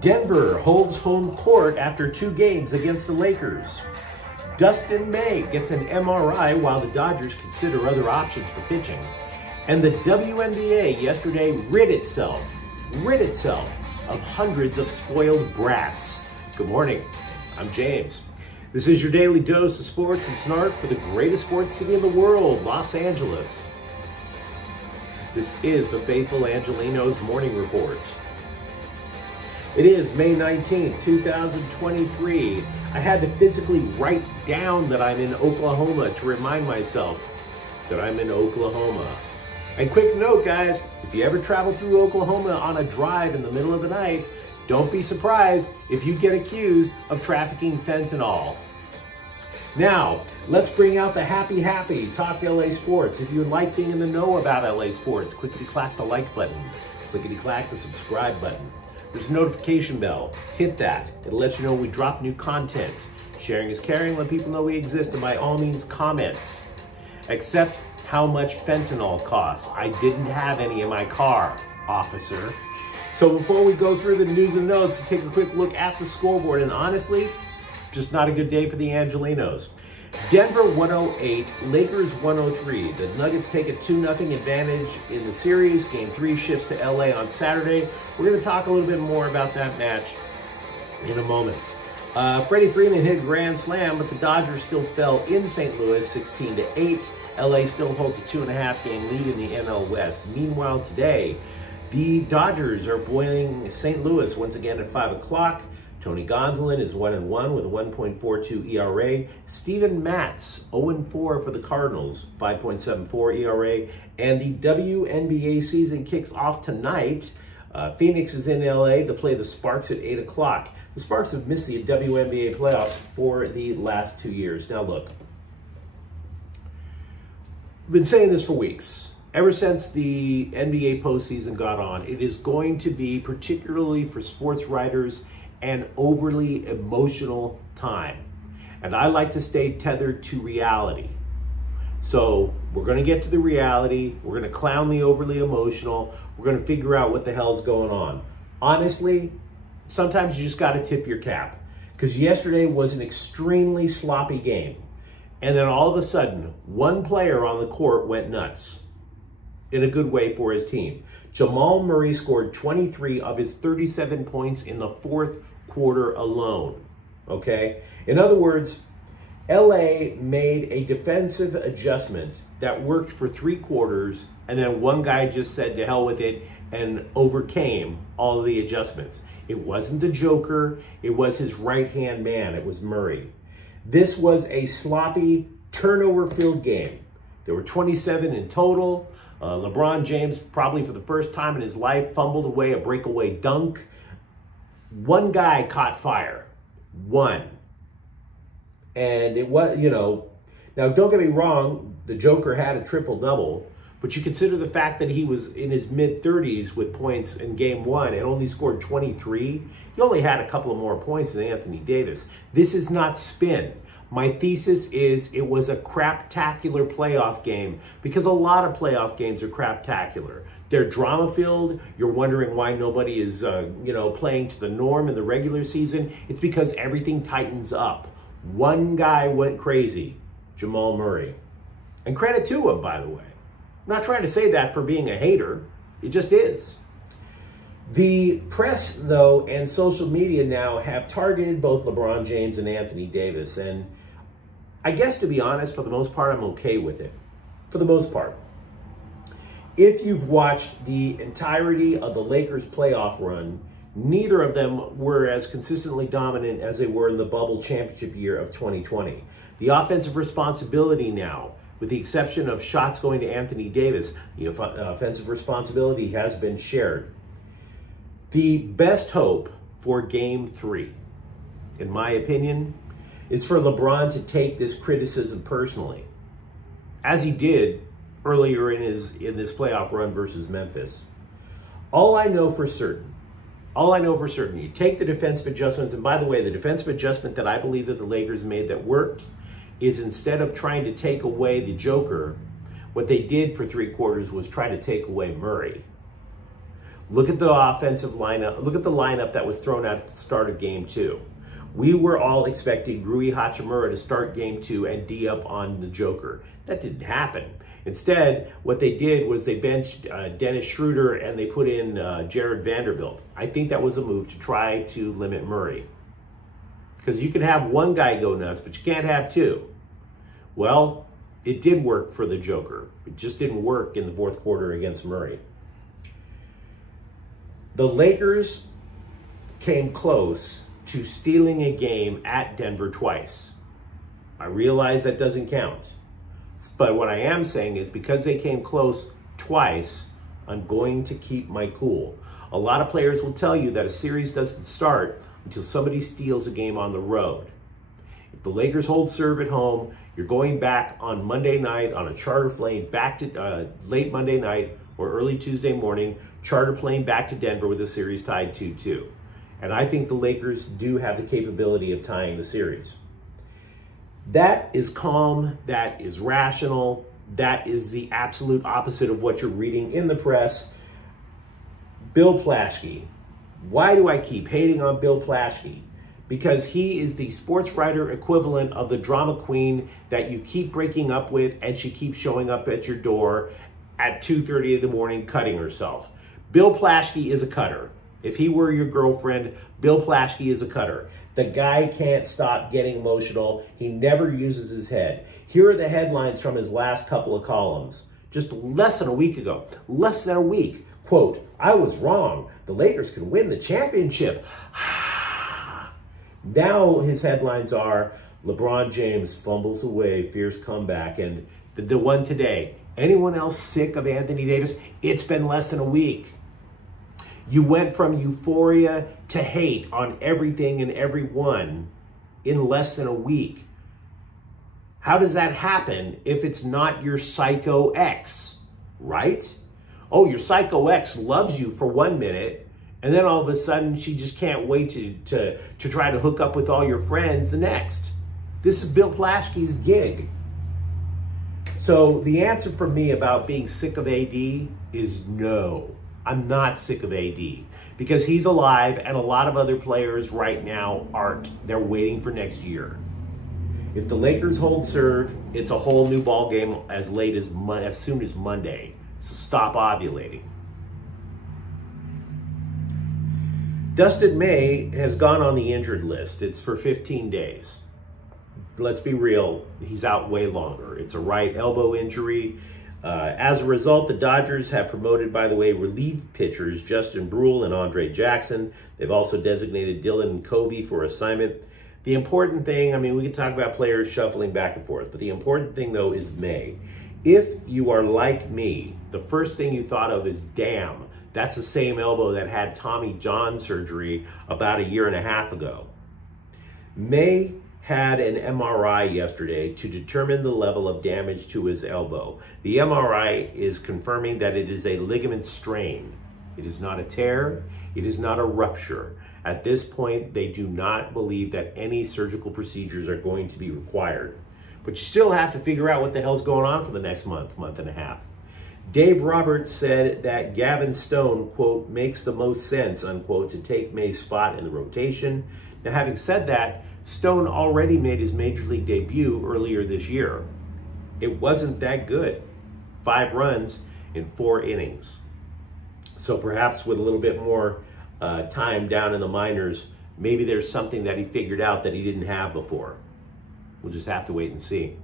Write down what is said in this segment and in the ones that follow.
Denver holds home court after 2 games against the Lakers. Dustin May gets an MRI while the Dodgers consider other options for pitching. And the WNBA yesterday rid itself of hundreds of spoiled brats. Good morning, I'm James. This is your daily dose of sports and snark for the greatest sports city in the world, Los Angeles. This is the faithful Angelenos Morning Report. It is May 19th, 2023. I had to physically write down that I'm in Oklahoma to remind myself that I'm in Oklahoma. And quick note, guys, if you ever travel through Oklahoma on a drive in the middle of the night, don't be surprised if you get accused of trafficking fentanyl. Now, let's bring out the happy, talk LA sports. If you like being in the know about LA sports, clickety-clack the like button, clickety-clack the subscribe button. There's a notification bell, hit that. It'll let you know when we drop new content. Sharing is caring, let people know we exist, and by all means, comments. Except how much fentanyl costs. I didn't have any in my car, officer. So before we go through the news and notes, take a quick look at the scoreboard, and honestly, just not a good day for the Angelenos. Denver 108, Lakers 103. The Nuggets take a 2-0 advantage in the series. Game 3 shifts to LA on Saturday. We're going to talk a little bit more about that match in a moment. Freddie Freeman hit a grand slam, but the Dodgers still fell in St. Louis 16-8. LA still holds a 2.5 game lead in the NL West. Meanwhile, today, the Dodgers are boiling St. Louis once again at 5 o'clock. Tony Gonsolin is 1-1 with a 1.42 ERA. Steven Matz, 0-4 for the Cardinals, 5.74 ERA. And the WNBA season kicks off tonight. Phoenix is in LA to play the Sparks at 8 o'clock. The Sparks have missed the WNBA playoffs for the last 2 years. Now look, I've been saying this for weeks. Ever since the NBA postseason got on, it is going to be, particularly for sports writers, an overly emotional time. And I like to stay tethered to reality. So we're going to get to the reality. We're going to clown the overly emotional. We're going to figure out what the hell's going on. Honestly, sometimes you just got to tip your cap, because yesterday was an extremely sloppy game. And then all of a sudden, one player on the court went nuts in a good way for his team. Jamal Murray scored 23 of his 37 points in the fourth quarter alone, okay? In other words, LA made a defensive adjustment that worked for 3 quarters, and then one guy just said to hell with it and overcame all of the adjustments. It wasn't the Joker, it was his right-hand man, it was Murray. This was a sloppy, turnover-filled game. There were 27 in total. LeBron James, probably for the first time in his life, fumbled away a breakaway dunk. One guy caught fire. One. And it was, now don't get me wrong, the Joker had a triple-double, but you consider the fact that he was in his mid-30s with points in game 1 and only scored 23. He only had a couple of more points than Anthony Davis. This is not spin. My thesis is it was a craptacular playoff game, because a lot of playoff games are craptacular. They're drama-filled. You're wondering why nobody is, playing to the norm in the regular season. It's because everything tightens up. One guy went crazy, Jamal Murray. And credit to him, by the way. I'm not trying to say that for being a hater. It just is. The press, though, and social media now have targeted both LeBron James and Anthony Davis. And I guess, to be honest, for the most part, I'm okay with it. For the most part. If you've watched the entirety of the Lakers playoff run, neither of them were as consistently dominant as they were in the bubble championship year of 2020. The offensive responsibility now, with the exception of shots going to Anthony Davis, the offensive responsibility has been shared. The best hope for Game 3, in my opinion, is for LeBron to take this criticism personally, as he did earlier in this playoff run versus Memphis. All I know for certain, you take the defensive adjustments, and by the way, the defensive adjustment that I believe that the Lakers made that worked is, instead of trying to take away the Joker, what they did for 3 quarters was try to take away Murray. Look at the offensive lineup. Look at the lineup that was thrown out at the start of game 2. We were all expecting Rui Hachimura to start game 2 and D up on the Joker. That didn't happen. Instead, what they did was they benched Dennis Schroeder and they put in Jared Vanderbilt. I think that was a move to try to limit Murray. Because you can have one guy go nuts, but you can't have two. Well, it did work for the Joker. It just didn't work in the fourth quarter against Murray. The Lakers came close to stealing a game at Denver twice. I realize that doesn't count. But what I am saying is because they came close twice, I'm going to keep my cool. A lot of players will tell you that a series doesn't start until somebody steals a game on the road. If the Lakers hold serve at home, you're going back on Monday night on a charter plane back to late Monday night or early Tuesday morning, charter plane back to Denver with a series tied 2-2. And I think the Lakers do have the capability of tying the series. That is calm, that is rational, that is the absolute opposite of what you're reading in the press. Bill Plaschke. Why do I keep hating on Bill Plaschke? Because he is the sports writer equivalent of the drama queen that you keep breaking up with and she keeps showing up at your door at 2:30 in the morning cutting herself. Bill Plaschke is a cutter. If he were your girlfriend, Bill Plaschke is a cutter. The guy can't stop getting emotional. He never uses his head. Here are the headlines from his last couple of columns. Just less than a week ago. Less than a week. Quote, I was wrong. The Lakers can win the championship. Now his headlines are, LeBron James fumbles away, fierce comeback. And the one today, anyone else sick of Anthony Davis? It's been less than a week. You went from euphoria to hate on everything and everyone in less than a week. How does that happen if it's not your psycho ex, right? Oh, your psycho ex loves you for 1 minute, and then all of a sudden she just can't wait to try to hook up with all your friends the next. This is Bill Plaschke's gig. So the answer for me about being sick of AD is no. I'm not sick of AD because he's alive and a lot of other players right now aren't. They're waiting for next year. If the Lakers hold serve, it's a whole new ball game as soon as Monday. So stop ovulating. Dustin May has gone on the injured list. It's for 15 days. Let's be real, he's out way longer. It's a right elbow injury. As a result, the Dodgers have promoted, by the way, relief pitchers Justin Brule and Andre Jackson. They've also designated Dylan Covey for assignment. The important thing, I mean, we can talk about players shuffling back and forth, but the important thing, though, is May. If you are like me, the first thing you thought of is, damn, that's the same elbow that had Tommy John surgery about 1.5 years ago. May had an MRI yesterday to determine the level of damage to his elbow. The MRI is confirming that it is a ligament strain. It is not a tear. It is not a rupture. At this point, they do not believe that any surgical procedures are going to be required. But you still have to figure out what the hell's going on for the next month and a half. Dave Roberts said that Gavin Stone, quote, makes the most sense, unquote, to take May's spot in the rotation. Now, having said that, Stone already made his major league debut earlier this year. It wasn't that good. 5 runs in 4 innings. So perhaps with a little bit more time down in the minors, maybe there's something that he figured out that he didn't have before. We'll just have to wait and see.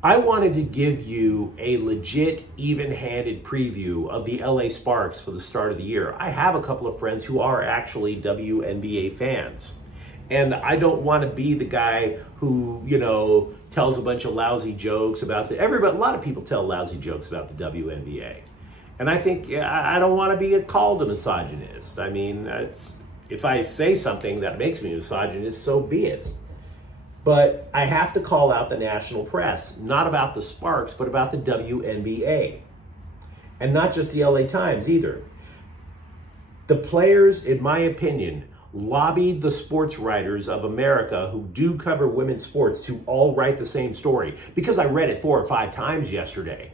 I wanted to give you a legit, even-handed preview of the LA Sparks for the start of the year. I have a couple of friends who are actually WNBA fans. And I don't want to be the guy who, you know, tells a bunch of lousy jokes about a lot of people tell lousy jokes about the WNBA. And I think I don't want to be called a misogynist. I mean, if I say something that makes me a misogynist, so be it. But I have to call out the national press, not about the Sparks, but about the WNBA. And not just the LA Times either. The players, in my opinion, lobbied the sports writers of America who do cover women's sports to all write the same story. Because I read it 4 or 5 times yesterday.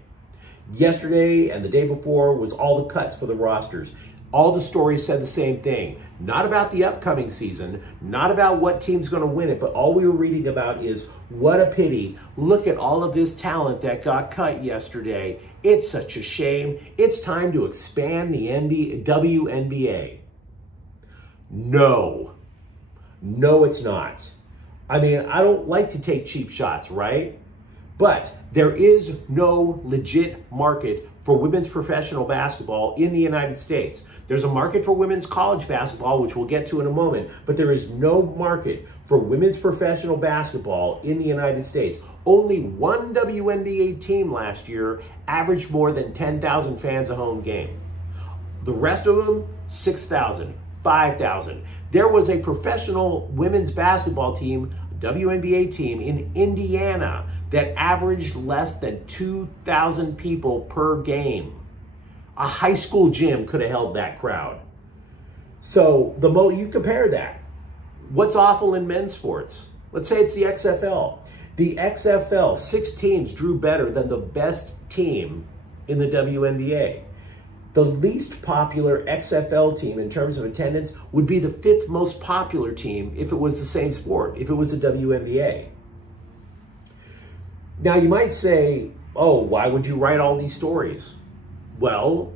Yesterday and the day before was all the cuts for the rosters. All the stories said the same thing. Not about the upcoming season, not about what team's going to win it, but all we were reading about is what a pity. Look at all of this talent that got cut yesterday. It's such a shame. It's time to expand the WNBA. No, it's not. I mean, I don't like to take cheap shots, right? But there is no legit market for women's professional basketball in the United States. There's a market for women's college basketball, which we'll get to in a moment, but there is no market for women's professional basketball in the United States. Only one WNBA team last year averaged more than 10,000 fans a home game. The rest of them, 6,000, 5,000. There was a professional women's basketball team, WNBA team in Indiana that averaged less than 2,000 people per game. A high school gym could have held that crowd. So you compare that. What's awful in men's sports? Let's say it's the XFL. The XFL, 6 teams drew better than the best team in the WNBA. The least popular XFL team in terms of attendance would be the 5th most popular team if it was the same sport, if it was the WNBA. Now you might say, oh, why would you write all these stories? Well,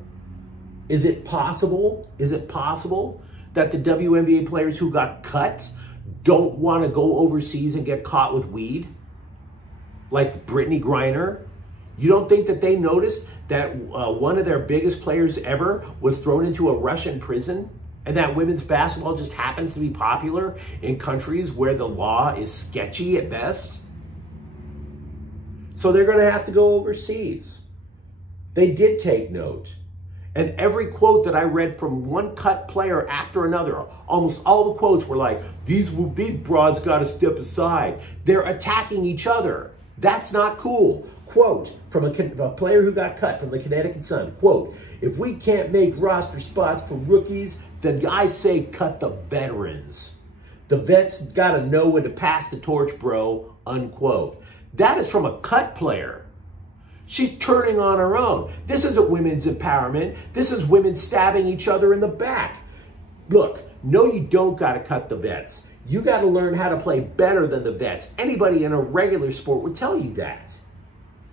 is it possible that the WNBA players who got cut don't want to go overseas and get caught with weed? Like Brittany Griner? You don't think that they noticed that one of their biggest players ever was thrown into a Russian prison, and that women's basketball just happens to be popular in countries where the law is sketchy at best? So they're going to have to go overseas. They did take note. And every quote that I read from one cut player after another, almost all the quotes were like, these broads got to step aside. They're attacking each other. That's not cool. Quote from a player who got cut from the Connecticut Sun, quote, if we can't make roster spots for rookies, then I say cut the veterans. The vets got to know when to pass the torch, bro, unquote. That is from a cut player. She's turning on her own. This isn't women's empowerment. This is women stabbing each other in the back. Look, no, you don't got to cut the vets. You got to learn how to play better than the vets. Anybody in a regular sport would tell you that.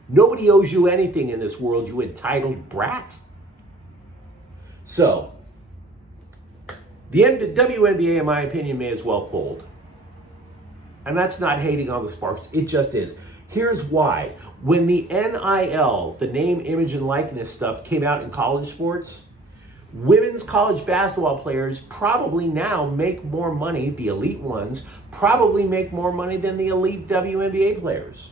Nobody owes you anything in this world, you entitled brat. So, the WNBA, in my opinion, may as well fold. And that's not hating on the Sparks. It just is. Here's why. When the NIL, the name, image, and likeness stuff came out in college sports, women's college basketball players probably now make more money, the elite ones, probably make more money than the elite WNBA players.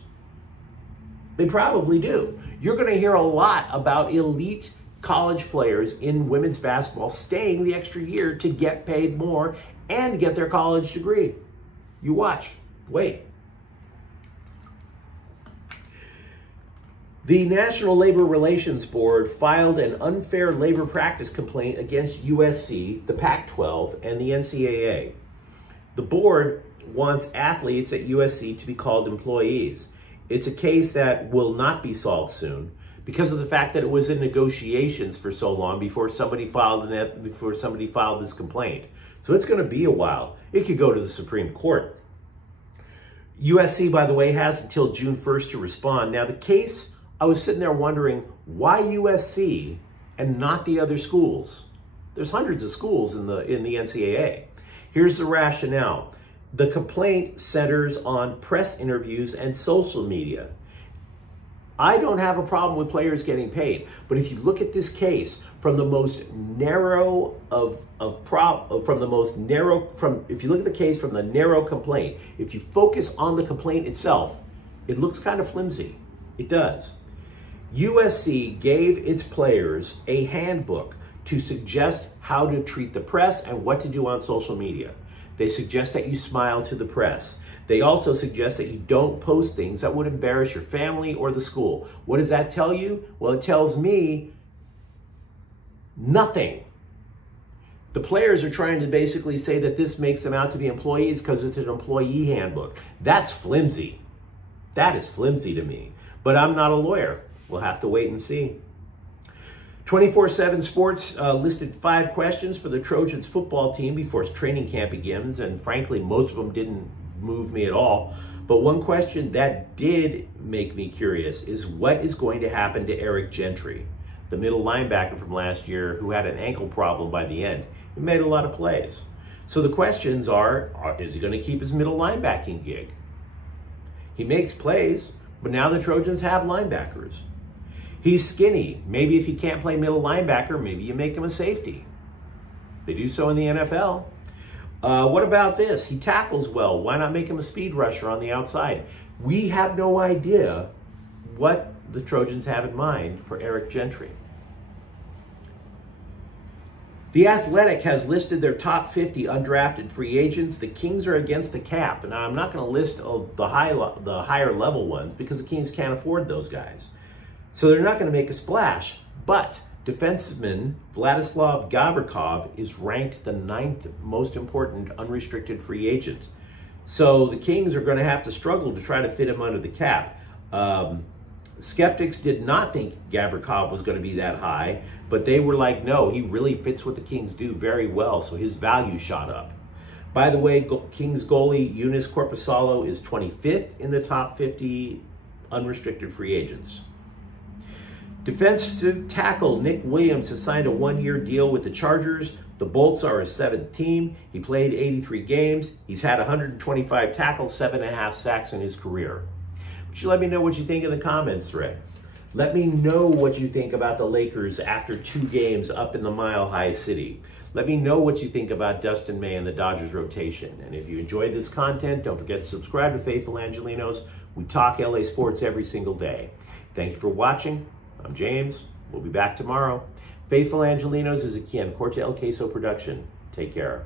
They probably do. You're going to hear a lot about elite college players in women's basketball staying the extra year to get paid more and get their college degree. You watch. Wait. The National Labor Relations Board filed an unfair labor practice complaint against USC, the Pac-12, and the NCAA. The board wants athletes at USC to be called employees. It's a case that will not be solved soon because of the fact that it was in negotiations for so long before somebody filed this complaint. So it's going to be a while. It could go to the Supreme Court. USC, by the way, has until June 1st to respond. Now, the case, I was sitting there wondering, why USC and not the other schools? There's hundreds of schools in the NCAA. Here's the rationale. The complaint centers on press interviews and social media. I don't have a problem with players getting paid, but if you look at this case from the most narrow if you look at the case from the narrow complaint, if you focus on the complaint itself, it looks kind of flimsy. It does. USC gave its players a handbook to suggest how to treat the press and what to do on social media. They suggest that you smile to the press. They also suggest that you don't post things that would embarrass your family or the school. What does that tell you? Well, it tells me nothing. The players are trying to basically say that this makes them out to be employees because it's an employee handbook. That's flimsy. That is flimsy to me. But I'm not a lawyer. We'll have to wait and see. 24/7 Sports listed 5 questions for the Trojans football team before training camp begins, and frankly, most of them didn't move me at all. But one question that did make me curious is what is going to happen to Eric Gentry, the middle linebacker from last year who had an ankle problem by the end. He made a lot of plays. So the questions are is he going to keep his middle linebacking gig? He makes plays, but now the Trojans have linebackers. He's skinny. Maybe if he can't play middle linebacker, maybe you make him a safety. They do so in the NFL. What about this? He tackles well. Why not make him a speed rusher on the outside? We have no idea what the Trojans have in mind for Eric Gentry. The Athletic has listed their top 50 undrafted free agents. The Kings are against the cap. Now, I'm not going to list the higher level ones because the Kings can't afford those guys. So they're not going to make a splash. But defenseman Vladislav Gavrikov is ranked the 9th most important unrestricted free agent. So the Kings are going to have to struggle to try to fit him under the cap. Skeptics did not think Gavrikov was going to be that high, but they were like, no, he really fits what the Kings do very well, so his value shot up. By the way, Kings goalie Eunice Korpisalo is 25th in the top 50 unrestricted free agents. Defensive tackle Nick Williams has signed a 1-year deal with the Chargers. The Bolts are his 7th team. He played 83 games. He's had 125 tackles, 7.5 sacks in his career. But you let me know what you think in the comments thread. Let me know what you think about the Lakers after 2 games up in the Mile High City. Let me know what you think about Dustin May and the Dodgers rotation. And if you enjoyed this content, don't forget to subscribe to Faithful Angelenos. We talk LA sports every single day. Thank you for watching. I'm James. We'll be back tomorrow. Faithful Angelenos is a Quian Corte El Queso production. Take care.